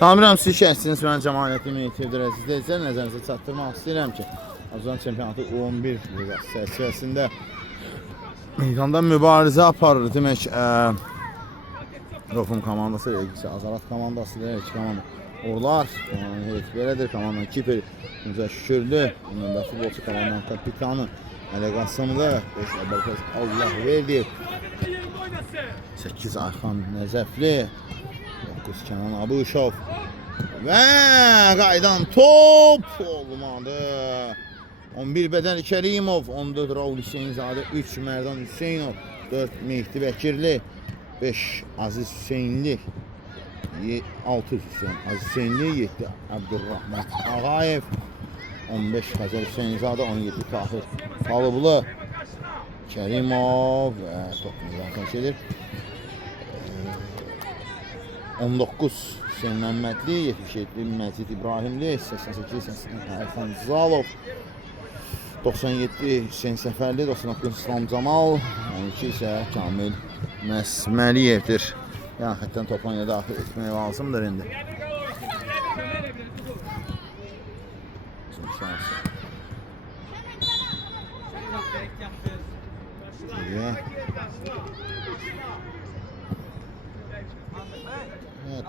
Samirəm, siz şəhsiniz, mən Cəmaləddin Meytivdir, əzizləyicilər, nəzərinizə çatdırmaq istəyirəm ki, Azərbaycan çempionatı 11 liqası çərçivəsində meydanda mübarizə aparır. Demək, Rofum komandası, Azarat komandası, iki komanda. Orlar, belədir, komandanın kiperi Müzə Şükürlü, onun da futbolçu komandanın kapitanı Əli Qasımlı, 5 əbəlkəz Allah verdi, 8 Ayxan Nəzəfli, 9 Kənan Abuşov və qaydan top olmadı. 11 Bədəli Kərimov, 14 Raul Hüseynzadə, 3 Mərdan Hüseynov, 4 Mehdi Bəkirli, 5 Aziz Hüseynli, 6 Aziz Hüseynli, 7 Abdurrahman Ağayev, 15 Xəzər Hüseynzadə, 17 Tahir Talıblı, Kərimov və top müzakirə edir. 19 Hüseyin Məmmədli, 77 Məcid İbrahimli, 88 Ərfan Zalov, 97 Hüseyin Səfərli, 99 İslam Camal, 12 isə Kamil Məsməliyevdir. Yəni xəttən toplanıya daxil etmək lazımdır indi.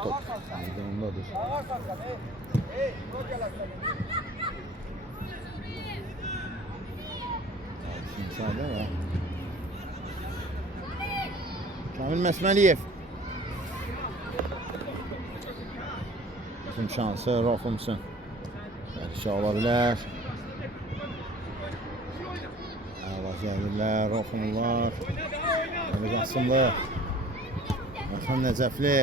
Top ondadır. Kamil Məsməliyev. Bütün şansı Rofumsun. Bəlkə ola bilər. Allah gəlirlər, Rofumlar. Əli Qasımlı. Ayxan Nəcəfli.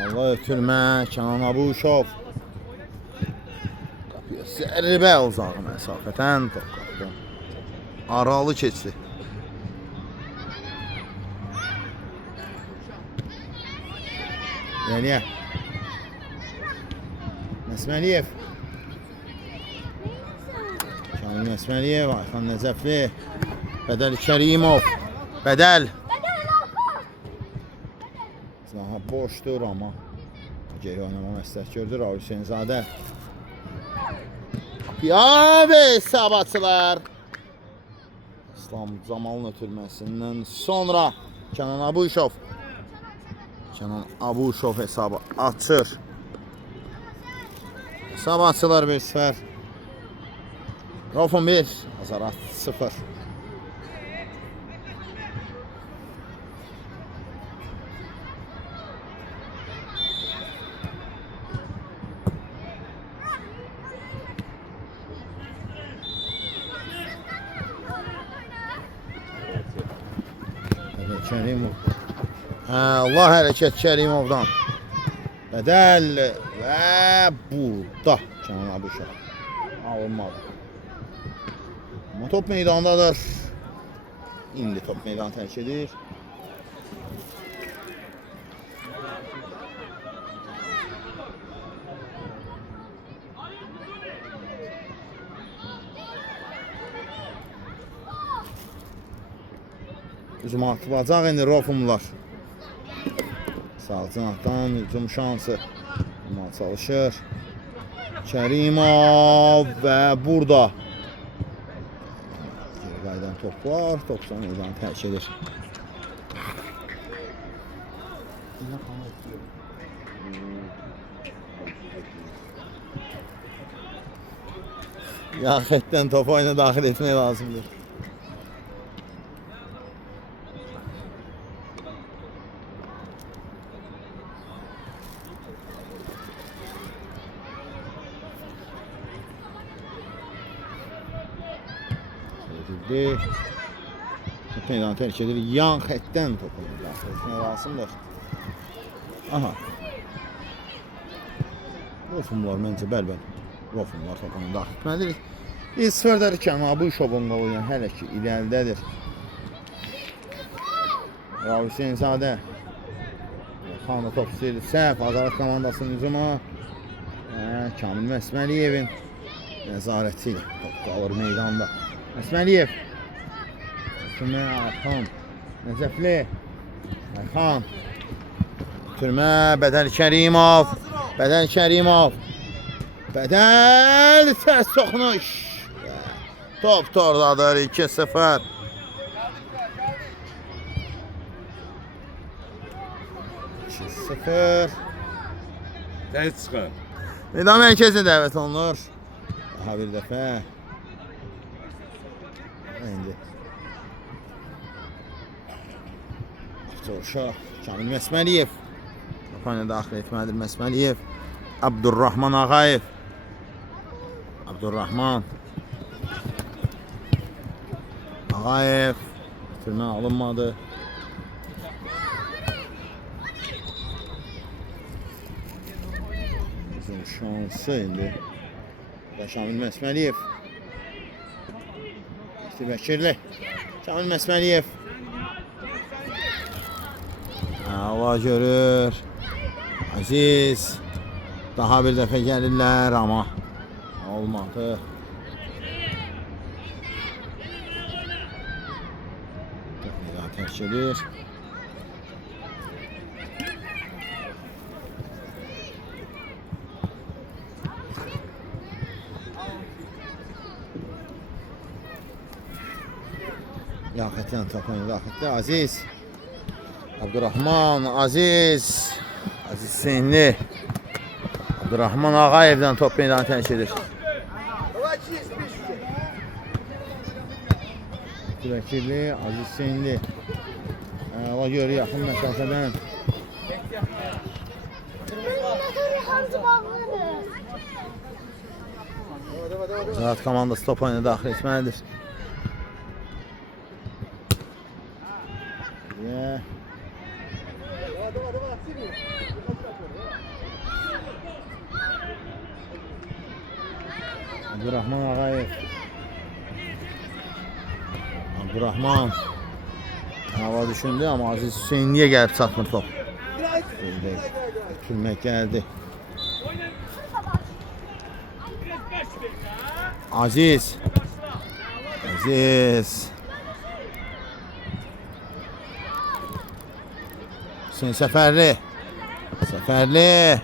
Allah ötürmə, Kənan Abuşov. Qapıya zərbə uzağı məsafətən top qapıda. Aralı keçdi. Yeniyə. Məsməliyev. Kamil Məsməliyev, Ayxan Nəcəfli. Bədəli Kərimov. Bədəl. Boşdur amma geri oynama məsləhət gördü Raul Hüseynzadə. Piyave hesabatçılar. İslam Camalın ötürməsindən sonra Kənan Abuşov. Kənan Abuşov hesabı açır. Hesabatçılar 1-0. Rofum 1, Azarat 0. Kərimov. Allah hərəkət Kərimovdan. Bədəl və burada Kənan Abuşov. Alınmadı. Amma top meydandadır. İndi top meydanı tərk edir. Hücum atılacaq indi Rofumlar. Sağ cinahdan hücum şansı. Amma çalışır. Kərimov və burada. Geri qaydan top var. Top sonra meydanı tərk edir. Ya xəttdən top oyuna daxil etmək lazımdır. Top meydanı tərk edir. Yan xəttdən topu daxil etmək lazımdır. Aha. Rofumlar məncə bəlbəl. Rofumlar topunu daxil etməlidir. 1-0-dır Kənan Abuşovun qolu, yəni hələ ki irəlidədir. Raul Hüseynzadə. Xanı top istəyir. Səhv Azarat komandasının hücuma. Kamil Məsməliyevin nəzarəti ilə top qalır meydanda. Məsməliyev. Ayxan Nəzəfli. Ayxan. Ötürmə Bədəl Kərimov. Bədəl Kərimov. Bədəl tərs toxunuş. Top tordadır 2-0. Tez çıxın. Meydan mərkəzinə dəvət olunur. Daha bir dəfə. İndi. Uşaq Kamil Məsməliyev. Kapanya daxil etməlidir Məsməliyev. Abdurrahman Ağayev. Abdurrahman. Ağayev. Bitirmə alınmadı. Bizim şansı indi. Kamil Məsməliyev. Bəkirli. Kamil Məsməliyev. Hava görür. Aziz. Daha bir dəfə gəlirlər amma olmadı. Daha tərk edir. Yaxətən tapın, yaxətlə Aziz. Abdurrahman, Aziz. Aziz Hüseynli. Abdurrahman Ağayev'den top meydanı tərk edir. Vəkilli, Aziz Hüseynli. O görür yaxın məsafədən. Ziraat komandası top oyuna daxil etməlidir. Abdurrahman Ağayev. Abdurrahman. Hava düşündü ama Aziz Hüseynli'ye gelip satmır top. Götürmek geldi. Aziz. Aziz. Hüseyin Seferli. Seferli.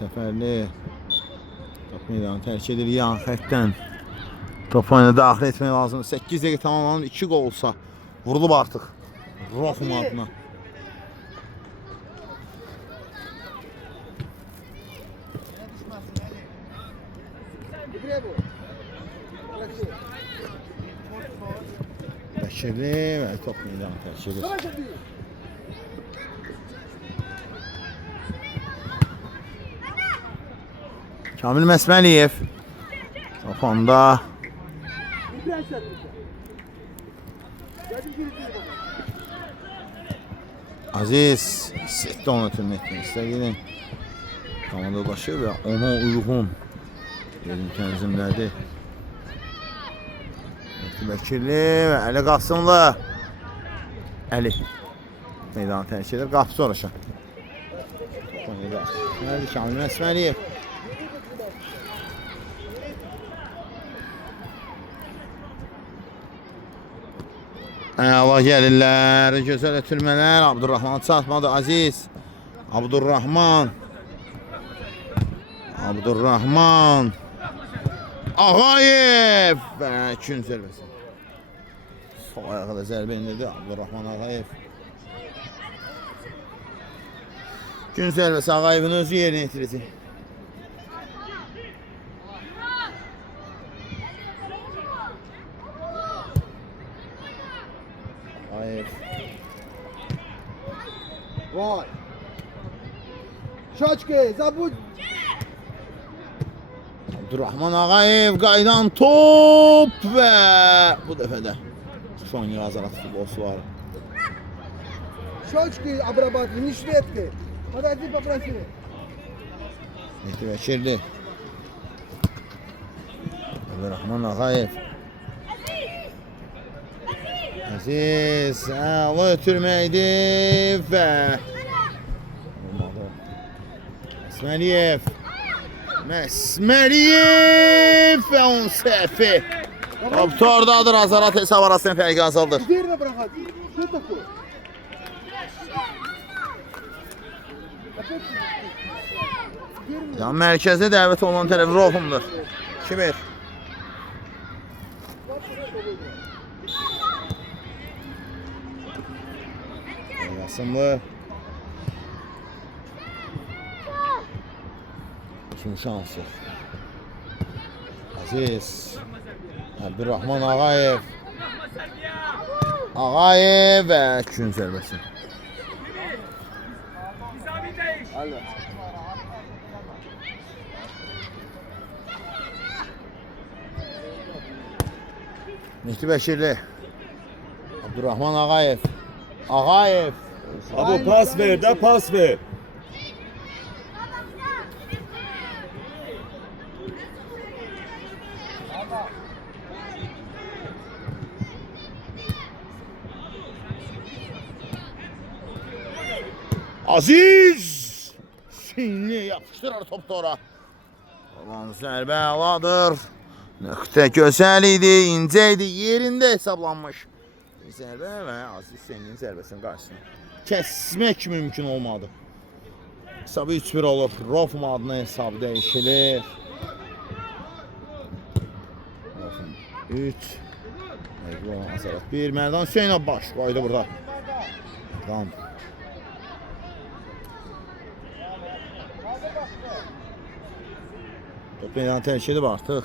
Seferli top meydanı tərk edir yan xəttdən. Top oyuna daxil etmək lazım. 8 dəqiqə tamamlanıb 2 gol olsa vurulub artıq. Rohum adına. Bəkirli və top meydanı tərk edir. Kamil Məsməliyev. Top onda. Aziz. Setdə onu ötürmək etmək istədiyin. Komandabaşı və ona uyğun yerin tənzimlədi. Bəkirli və Əli Qasımlı. Əli. Meydanı tərk edir. Qapı sonraşa. Kamil Məsməliyev. Hava gəlirlər, gözəl ötürmələr. Abdurrahman çatmadı, Aziz. Abdurrahman. Abdurrahman. Ağayev. Və gün zərbəsi. Sol ayağı da zərbə indirdi Abdurrahman Ağayev. Gün zərbəsi Ağayevin özü yerinə yetirdi. Vay. Şaçke, zabud. Abdurrahman Ağayev qaydan top və bu dəfə də son yazaraq futbolçu var. Şaçke, Abrabat, Nişvetki. Hadi pопроси. Mehdi Bəkirli. Abdurrahman Ağayev. Aziz, o ötürməkdi və Məsməliyev. Məsməliyev və 10 səhvi. Top tordadır. Azarat hesab arasında fərqi azaldır. Üzerine bırak hadi. Şu topu. Ya mərkəzdə dəvət olunan tərəf Rofumdur. 2-1. Qasımlı. İkinci şansı. Aziz. Abdurrahman Ağayev. Ağayev və gün zərbəsi. Mehdi Bəşirli. Abdurrahman Ağayev. Ağayev. Abi pas ver de pas ver. Aziz. Sinli yapıştırır top tora. Olan zərbə aladır. Nöqtə gözəl idi, incə idi, yerində hesablanmış. Bir zərbə və Aziz Sinlinin zərbəsinin qarşısını kəsmək mümkün olmadı. Hesabı 3-1 olub. Rofum adına hesabı dəyişilir. Rofum 3. Azarat 1. Mərdan Hüseynov baş qoydu burada. Mərdan. Top meydanı tərk edib artıq.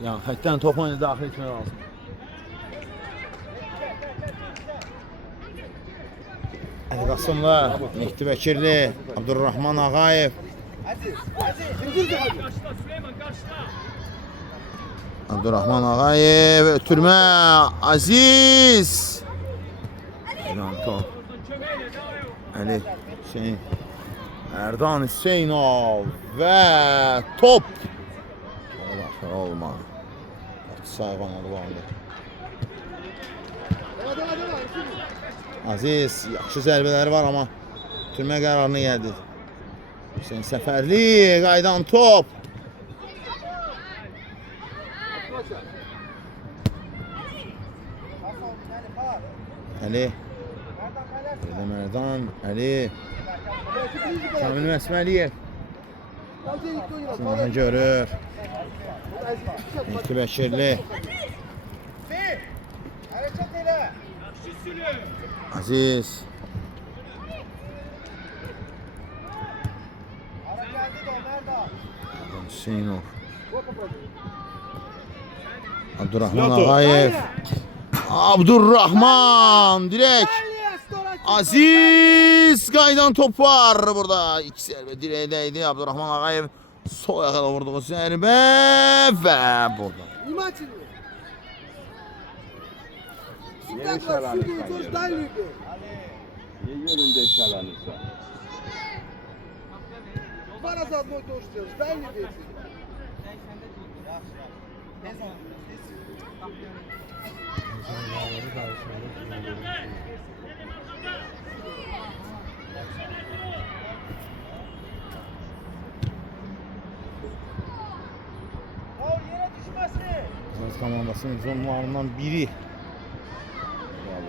Yəni xəttdən top oyunu daxil etmək lazım. Əli Qasımlı, Mehdi Bəkirli, Abdurrahman Ağayev. Abdurrahman Ağayev, ötürmə, Aziz. Əli Hüseyin. Erdan Hüseynov və top. Olmadı. Sayğan alıbandı. Aziz, yaxşı zərbələri var amma türmə qərarını gəldi. Hüseyin Səfərli, qaydan top. Əli. Mərdan, Əli. Kamil Məsməliyev. Sınahı görür. Mehdi Bəkirli. Aziz. Hüseynov. Abdurrahman Ağayev. Abdurrahman direkt. Aziz qaydan top var burada. İki zərbə dirəkdəydi. Abdurrahman Ağayev sol ayaqla vurduğu zərbə və burada. Yerinde şalanırsa. Bana zaten o doşluyoruz. Ben ne diyeyim? Zəz komandasının hücumlarından biri.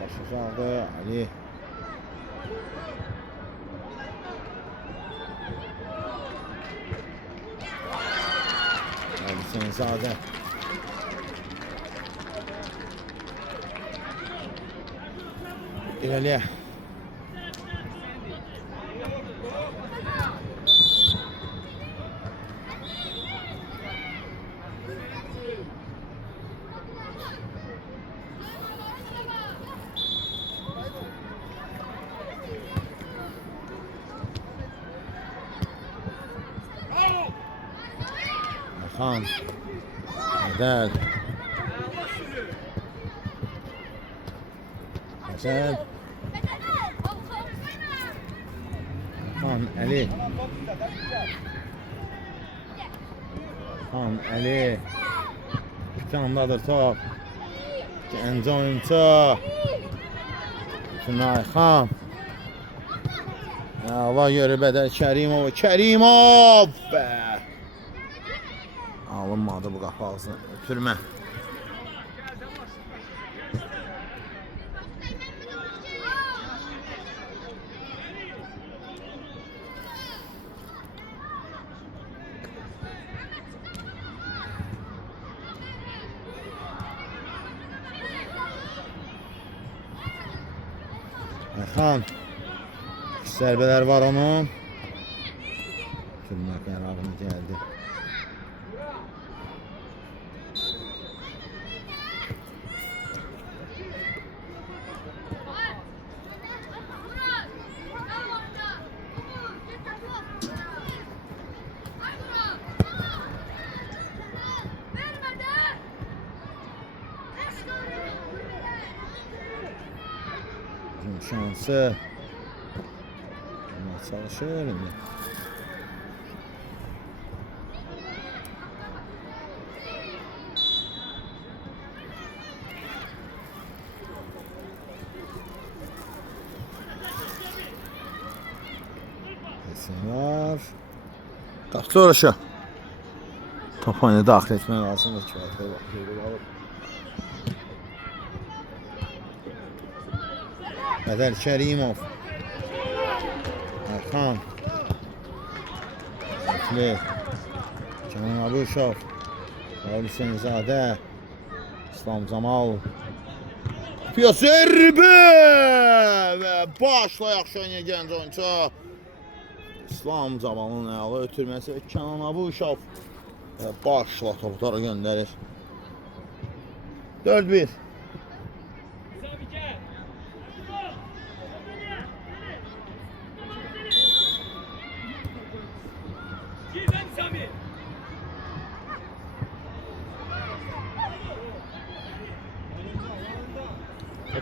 Başlayacaqdı Ali. Ali Senzadə. İrəliyə. Xan.Ədəl. Həsən. Xan Əli. Xan Əli. Candadır top. Gənc oyuncu. Günay Xan. Allah görür Bədəl Kərimov. Kərimov. Alınmadı bu qapı ağzına. Ötürmə. Erkan. Zərbələr var onun. Tümlə qərarına gəldi. Şansı. Ama çalışır indi. Kesin var. Qapçı uğraşı. Top oyunu daxil etmək lazımdır ki, Bədəl Kərimov. Erkan. Zəkli. Kenan Abuşov. Raul Hüseynzadə. İslam Camal. Qapıya zərbə və başlayaq Şənyə gənc oyuncu. İslam Camalın əla ötürməsi Kenan Abuşov. Başla topları göndərir. 4-1.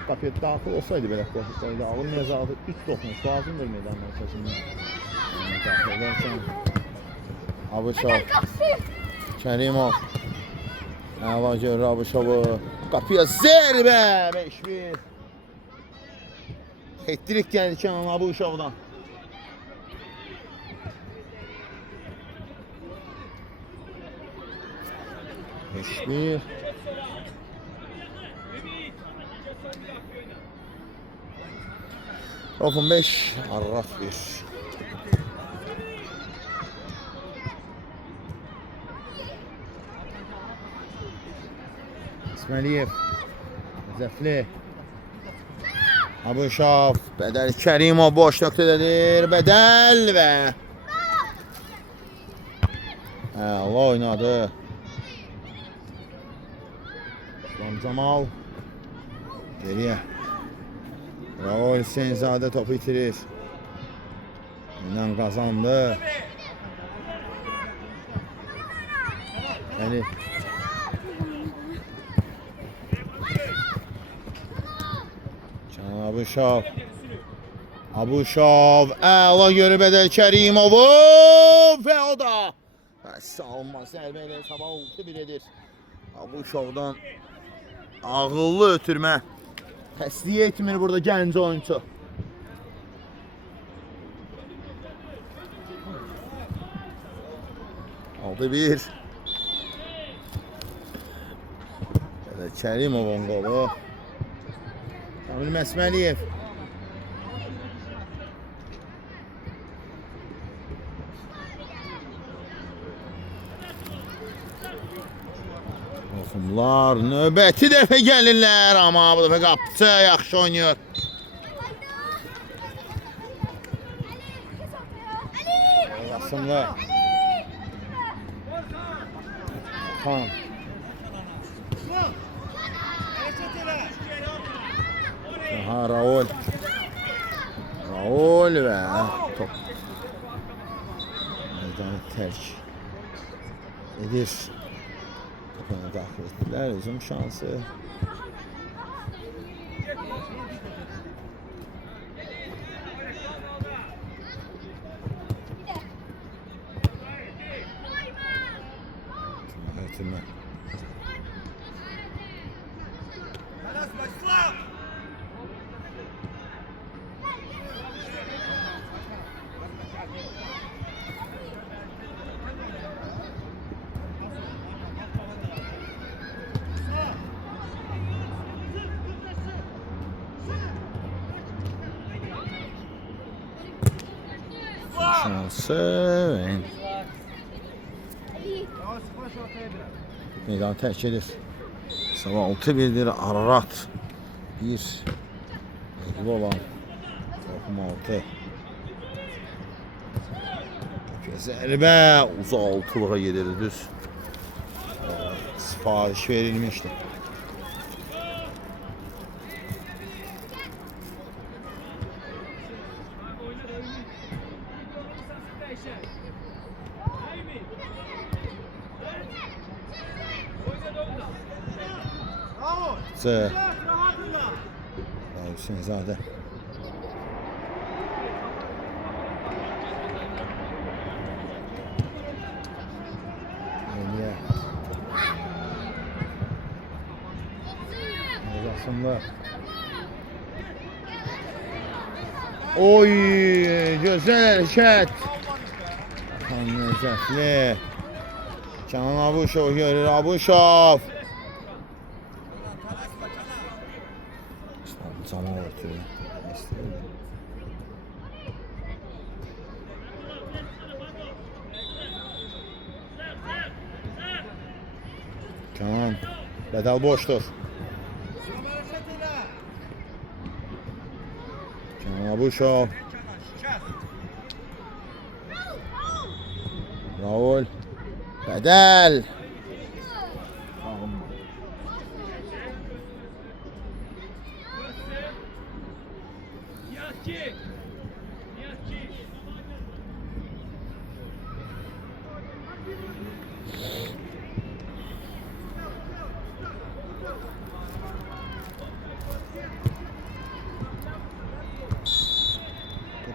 Qapıya daxil olsaydı belə qoşulsaydı alınmayacaqdı. 3 dokunuş lazımdır meydan mərkəzindən. Daxil edərkən Abuşov, Kərimov. Əla görür Abuşovu. Qapıya zərbə 5-1. Xettirik gəldi Kenan Abuşovdan. Beş-bir. Rofun 5, Arraf 1. İsmailiyev, Zəfli, Abuşov, Bədəl Kərimov boş nöqtədədir, Bədəl və əla oynadı. İslam Camal geriyə. Raul Hüseynzadə topu itirir. Yine kazandı. Yani Kenan Abuşov. Abuşov əla görüb Bədəl Kərimovu və o da salma zərbə ilə sabah 6-1 edir. Abuşovdan ağıllı ötürmə. Təsliyə etmir burada gənc oyuncu. Aldı bir. Kərimovun qolu. Kamil Məsməliyev. Oxumlar növbəti dəfə gəlirlər, amma bu dəfə qapçı yaxşı oynayır. Qasımlı. Xan. Aha, Raul. Raul və top. Meydanı tərk edir. Topuna daxil etdilər, uzun şansı. Ötürmə. Şansı. Meydanı tərk edir. Sabah 6-1'dir. Ararat 1. Meydanı olan Rohum 6. Zərbə uzaltılığa gedirdi düz. Sipariş verilmişdi. C. Hüseyinzadə. Eliye. Arasında. Oy, güzel hərəkət. Necəfli. Canan Abuşov görür, Abuşov. Zaman örtüyor. Canan, pedal boşdur. Canan Abuşov. Raul. Pedal.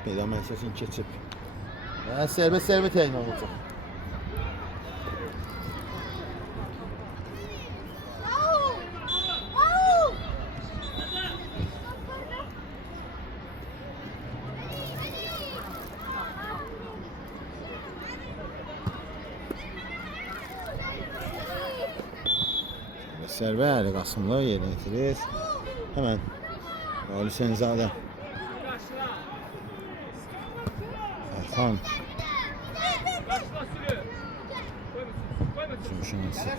Meydan müəssisəsini keçib. Sərbət təyin olacaq. Sərbə Əli Qasımlı yerinə yetirir. Həmən Hüseyinzadə. Erxan. Şansı.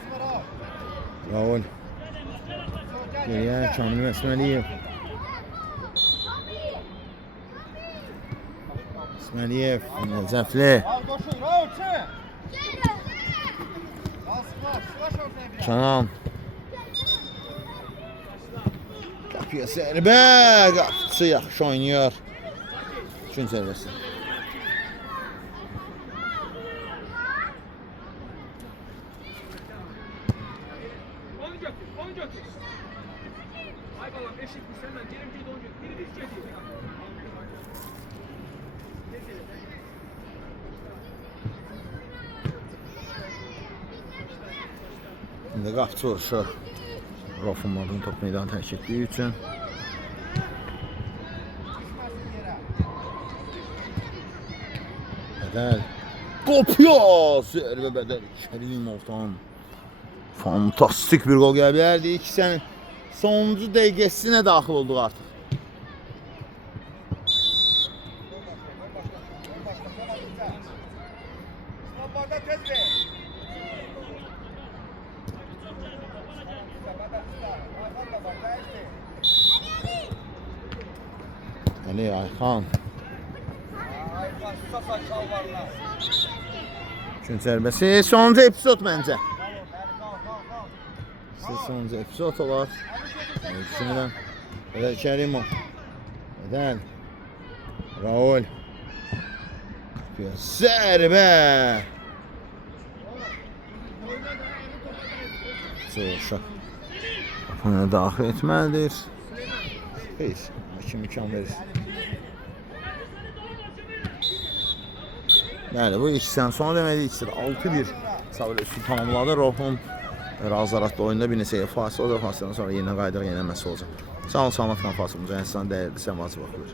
Raul. Geriyə Kamil Məsməliyev. Məsməliyev. Necəfli. Canan. Qapıya sərbə. Qapısı yaxşı oynayır. Üçün sərbəsi. Şimdi qapçı vuruşur. Rofunmadın top meydanı tərk etdiyi üçün. Bədəl. Qopya! Zərbə Bədəl. Kərim Altan. Fantastik bir gol gələ bilərdi. İkisinin sonuncu dəqiqəsinə daxil olduq artıq. Ali Ayxan. Gün zərbəsi sonuncu epizod məncə. Sonuncu epizod olar. Düşünürəm. Bədəl Kərimov. Bədəl. Raul. Zərbə. Çoğuşa. Ona daxil etməlidir. Xeyr. Kim imkan verir. Bəli, bu ikisindən sonra deməli ikisi 6-1 Sabir üstü tamamladı. Rohum Razaratlı oyunda bir neçə fasilə olacaq. Fasilədən sonra yenə qayıdıq, yenə məsələ olacaq. Sağ olun, salamat qalın, fasilimiz. Əhsən dəyərli, sən vacib baxılır.